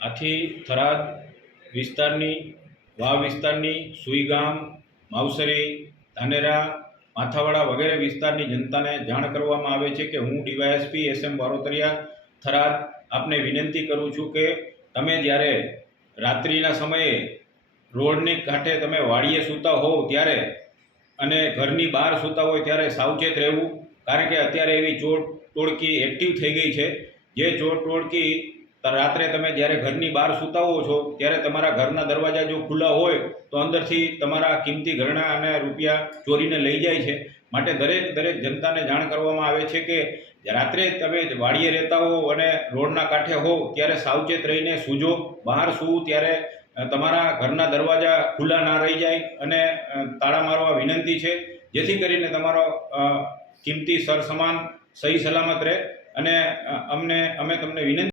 આથી થરાદ વિસ્તારની વાવ વિસ્તારની સુઈગામ, માવસરી, ધાનેરા, માથાવાડા વગેરે વિસ્તારની જનતાને જાણ કરવામાં આવે છે કે હું ડીવાયએસપી SM બારોતરિયા થરાદ આપને વિનંતી કરું છું કે તમે જ્યારે રાત્રિના સમયે રોડની કાંઠે તમે વાડીએ સૂતા હોવ ત્યારે અને ઘરની બહાર સૂતા હોય ત્યારે સાવચેત રહેવું, કારણ કે અત્યારે એવી ચોર ટોળકી એક્ટિવ થઈ ગઈ છે. જે ચોર ટોળકી રાત્રે તમે જ્યારે ઘરની બહાર સૂતા હો છો ત્યારે તમારા ઘરના દરવાજા જો ખુલ્લા હોય તો અંદરથી તમારા કિંમતી ઘરેણાં અને રૂપિયા ચોરીને લઈ જાય છે. માટે દરેક જનતાને જાણ કરવામાં આવે છે કે રાત્રે તમે વાડીએ રહેતા હો અને રોડના કાંઠે હો ત્યારે સાવચેત રહીને સૂજો. બહાર સૂવું ત્યારે તમારા ઘરના દરવાજા ખુલ્લા ના રહી જાય અને તાળા મારવા વિનંતી છે, જેથી કરીને તમારો કિંમતી સરસામાન સહી સલામત રહે. અને અમે તમને વિનંતી